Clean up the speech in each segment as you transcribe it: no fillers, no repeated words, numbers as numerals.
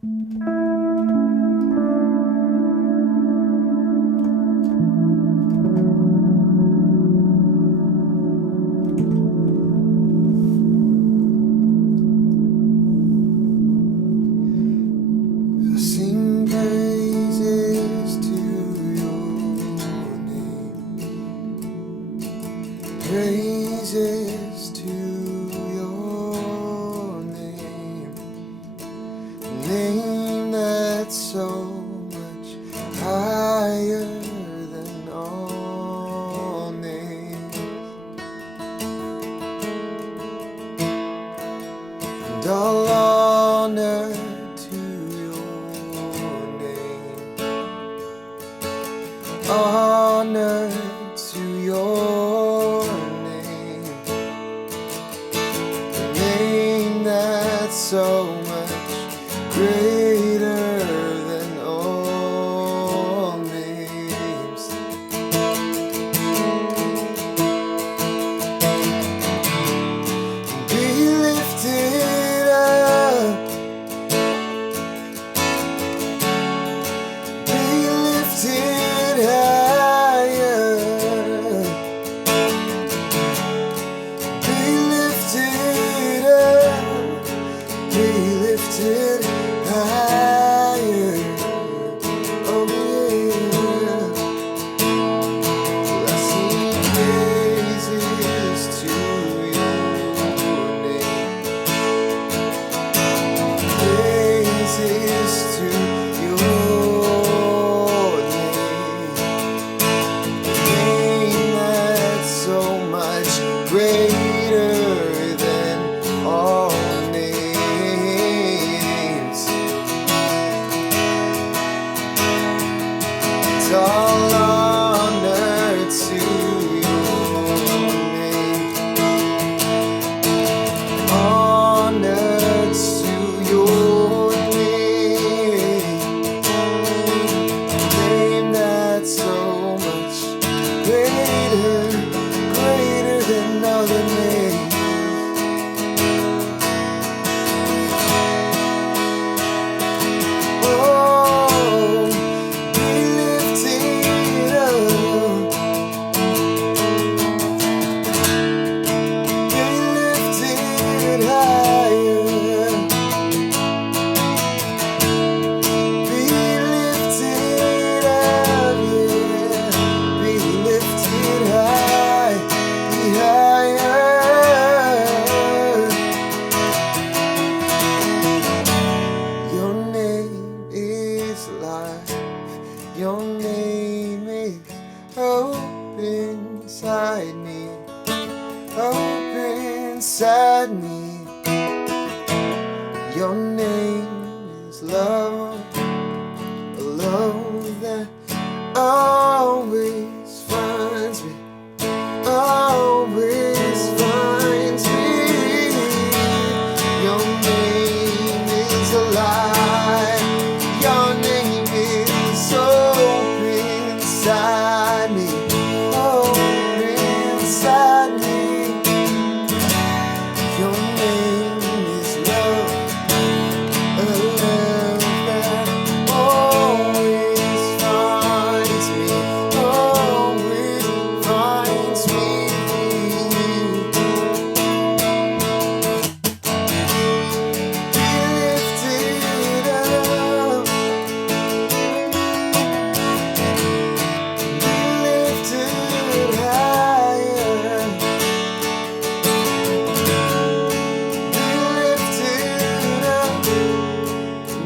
Sing praises to your name, praises to your name, name that's so much higher than all names, and all honor honor to your name, the name that's so much greater than all names. Be lifted up, be lifted higher, be lifted up, be lifted higher. Oh yeah, I sing praises to your name, praises to your name that's so much greater than all names. It's all honor to your name, honor to your name, name that's so much greater, greater than other names. Oh, be lifted up, be lifted higher, be lifted up, yeah, be lifted high, be higher. Your name is life, your name is hope inside me, hope inside me. Your name is love, a love that always finds me, always finds me. Your name is alive, your name is hope inside me, hope inside me. Your name is love, a love that always finds me, always finds me. Be lifted up, be lifted higher, be lifted up,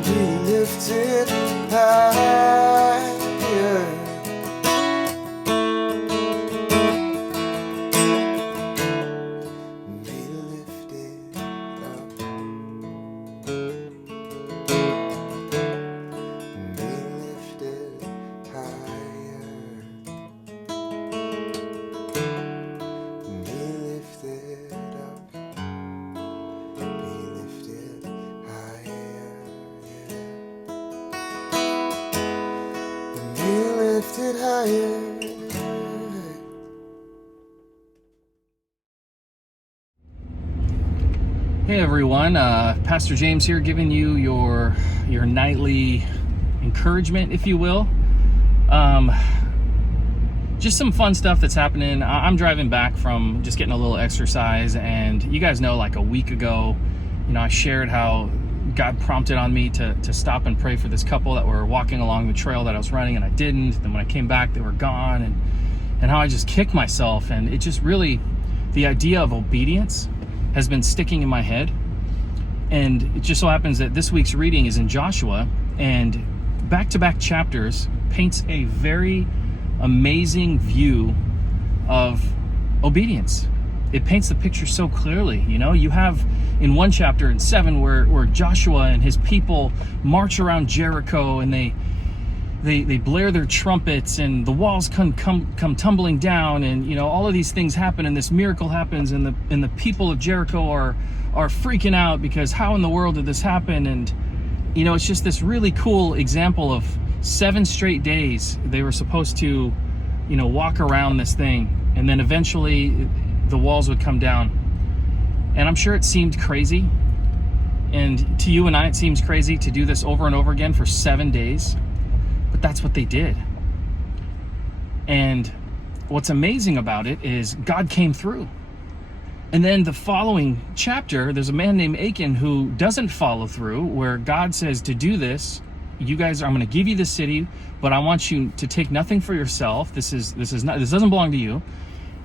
be lifted higher. Be lifted up, be lifted higher, be lifted up, be lifted higher, be lifted higher. Hey everyone, Pastor James here, giving you your nightly encouragement, if you will. Just some fun stuff that's happening. I'm driving back from just getting a little exercise, and you guys know, like a week ago, I shared how God prompted on me to stop and pray for this couple that were walking along the trail that I was running, and I didn't. Then when I came back, they were gone, and how I just kicked myself. And it just really, the idea of obedience has been sticking in my head. And it just so happens that this week's reading is in Joshua, and back-to-back chapters paints a very amazing view of obedience. It paints the picture so clearly. You have in one chapter in 7 where Joshua and his people march around Jericho, and they blare their trumpets, and the walls come tumbling down, and all of these things happen, and this miracle happens, and the people of Jericho are freaking out because how in the world did this happen? And it's just this really cool example of 7 straight days they were supposed to walk around this thing, and then eventually the walls would come down. And I'm sure it seemed crazy, and to you and I it seems crazy to do this over and over again for 7 days. But that's what they did. And what's amazing about it is God came through. And then the following chapter, there's a man named Achan who doesn't follow through, where God says to do this. You guys, I'm going to give you the city, but I want you to take nothing for yourself. This doesn't belong to you.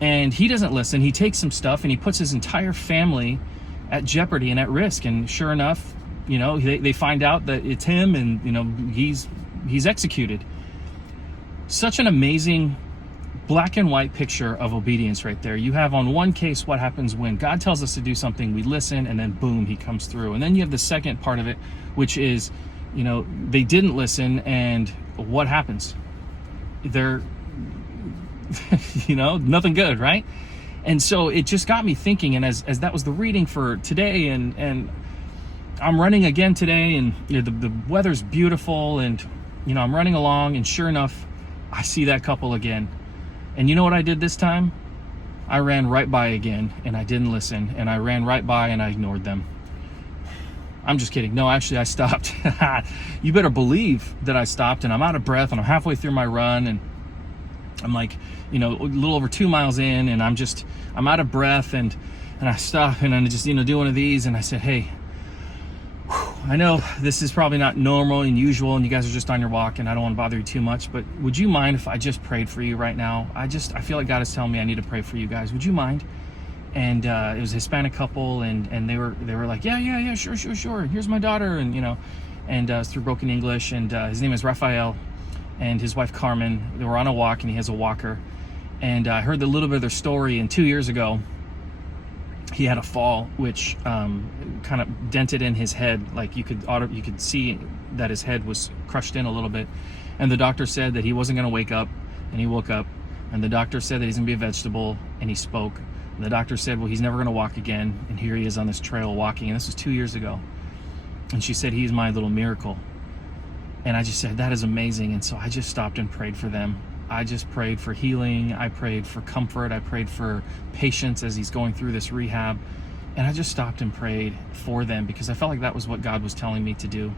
And he doesn't listen. He takes some stuff and he puts his entire family at jeopardy and at risk. And sure enough, they find out that it's him, and he's executed. Such an amazing black and white picture of obedience right there. You have on one case what happens when God tells us to do something, we listen, and then boom, he comes through. And then you have the second part of it, which is, they didn't listen, and what happens? They're, nothing good, right? And so it just got me thinking, and as that was the reading for today, and I'm running again today, and the weather's beautiful, and I'm running along, and sure enough, I see that couple again. And you know what I did this time? I ran right by again, and I didn't listen, and I ran right by and I ignored them. I'm just kidding. No, actually I stopped. You better believe that I stopped, and I'm out of breath, and I'm halfway through my run, and I'm like, a little over 2 miles in, and I'm out of breath, and I stop, and I just, do one of these, and I said, hey, I know this is probably not normal and usual, and you guys are just on your walk, and I don't want to bother you too much, but would you mind if I just prayed for you right now? I feel like God is telling me I need to pray for you guys. Would you mind? And it was a Hispanic couple, and they were like, yeah, sure. Here's my daughter, and and through broken English, and his name is Raphael, and his wife Carmen. They were on a walk, and he has a walker, and I heard a little bit of their story. And 2 years ago, he had a fall, which kind of dented in his head. Like you could see that his head was crushed in a little bit. And the doctor said that he wasn't going to wake up, and he woke up. And the doctor said that he's going to be a vegetable, and he spoke. And the doctor said, well, he's never going to walk again. And here he is on this trail walking. And this was 2 years ago. And she said, he's my little miracle. And I just said, that is amazing. And so I just stopped and prayed for them. I just prayed for healing. I prayed for comfort. I prayed for patience as he's going through this rehab. And I just stopped and prayed for them because I felt like that was what God was telling me to do.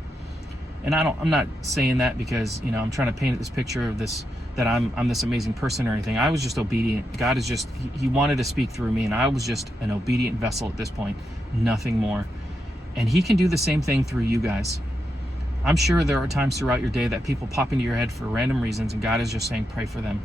And I'm not saying that because, I'm trying to paint this picture of this, that I'm this amazing person or anything. I was just obedient. God is just, he wanted to speak through me, and I was just an obedient vessel at this point, nothing more. And he can do the same thing through you guys. I'm sure there are times throughout your day that people pop into your head for random reasons, and God is just saying, pray for them.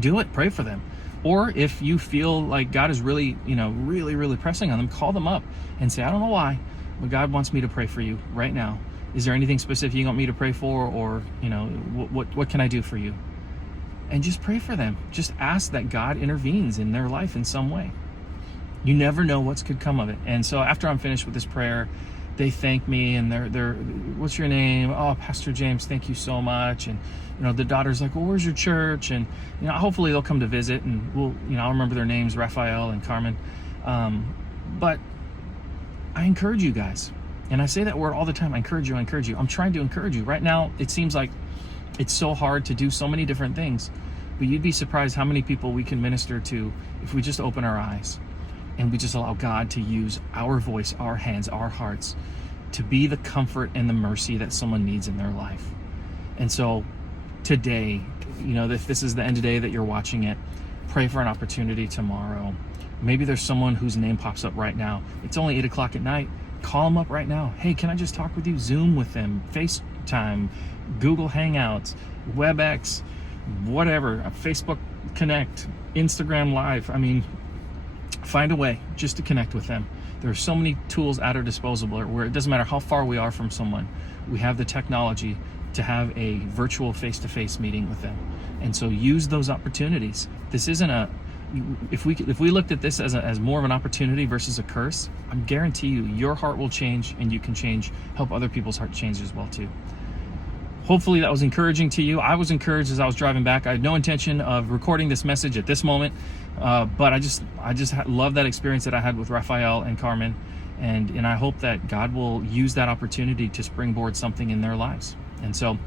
Do it, pray for them. Or if you feel like God is really, really pressing on them, call them up and say, I don't know why, but God wants me to pray for you right now. Is there anything specific you want me to pray for? Or, what can I do for you? And just pray for them. Just ask that God intervenes in their life in some way. You never know what could come of it. And so after I'm finished with this prayer, they thank me, and they're what's your name? Oh, Pastor James, thank you so much. And the daughter's like, well, where's your church? And hopefully they'll come to visit, and we'll I'll remember their names, Raphael and Carmen. But I encourage you guys, and I say that word all the time. I encourage you. I'm trying to encourage you. Right now, it seems like it's so hard to do so many different things, but you'd be surprised how many people we can minister to if we just open our eyes. and we just allow God to use our voice, our hands, our hearts to be the comfort and the mercy that someone needs in their life. And so today, if this is the end of the day that you're watching it, pray for an opportunity tomorrow. Maybe there's someone whose name pops up right now. It's only 8 o'clock at night. Call them up right now. Hey, can I just talk with you? Zoom with them, FaceTime, Google Hangouts, WebEx, whatever, Facebook Connect, Instagram Live. I mean, find a way just to connect with them. There are so many tools at our disposal where it doesn't matter how far we are from someone. We have the technology to have a virtual face-to-face meeting with them. And so use those opportunities. This isn't if we looked at this as more of an opportunity versus a curse, I guarantee you your heart will change, and you can help other people's heart change as well too. Hopefully that was encouraging to you. I was encouraged as I was driving back. I had no intention of recording this message at this moment, but I just love that experience that I had with Raphael and Carmen, and I hope that God will use that opportunity to springboard something in their lives. And so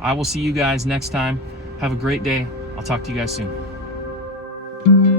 I will see you guys next time. Have a great day. I'll talk to you guys soon.